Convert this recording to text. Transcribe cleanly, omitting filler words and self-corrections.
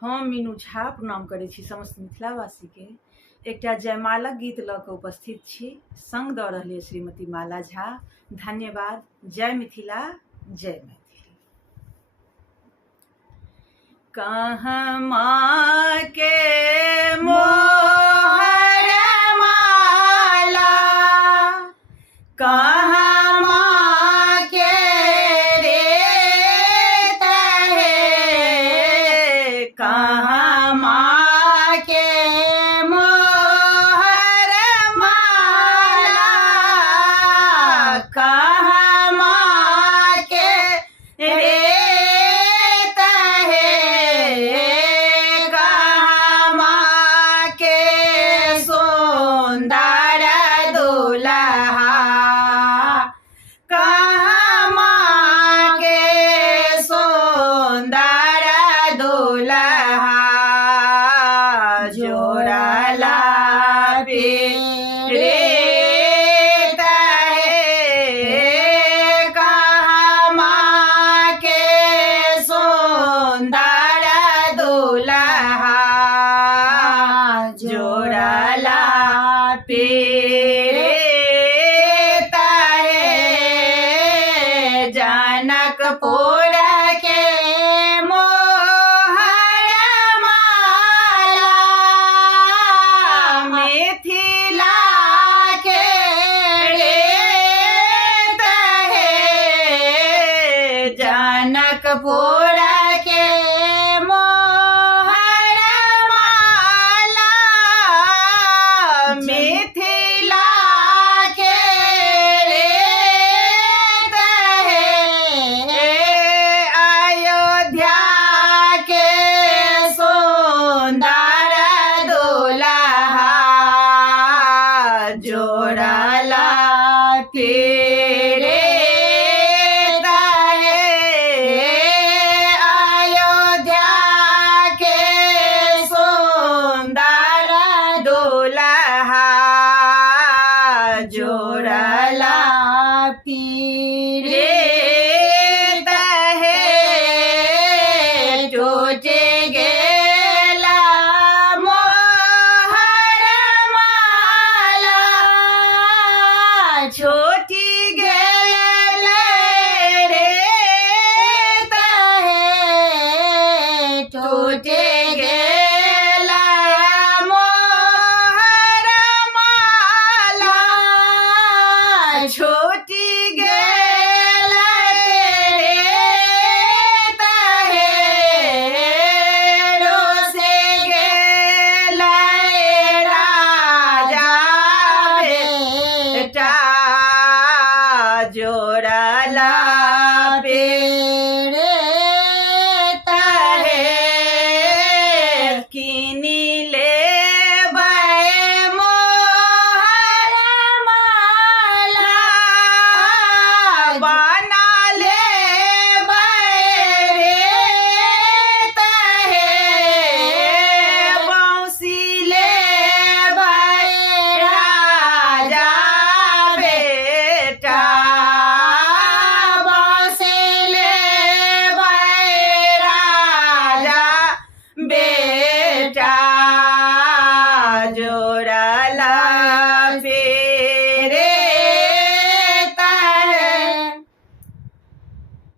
हम मीनू झा प्रणाम करै छी समस्त मिथिलावासी के। एकटा जयमाला गीत लऽ कऽ उपस्थित छी। संग दऽ रहल अछि श्रीमती माला झा। धन्यवाद। जय मिथिला, जय मैथिली। कहाँ माँ के मोहर माला, कहाँ माँ के रेत है, कहाँ माँ के मोहर माला, कहाँ माँ के रेत है, कहाँ माँ के सुंदर दुल्हा, कहाँ माँ के सुंदर दुल्हा, जोड़ला पेड़ेत है, कहाँ माँ के सुंदर दुल्हा, जोड़ला पेड़ेत है, जनकपुर के मोहर माला, मिथिला के रेत है, जनकपुर के मोहर माला, मिथिला के रेत है, अयोध्या के सुंदर दुल्हा, जोड़ला पेड़ेत है, अयोध्या के सुंदर दुल्हा, जोड़ला पेड़ेत है, टूटे गेला मोहर माला, छोटी गेल रेत है, टूटे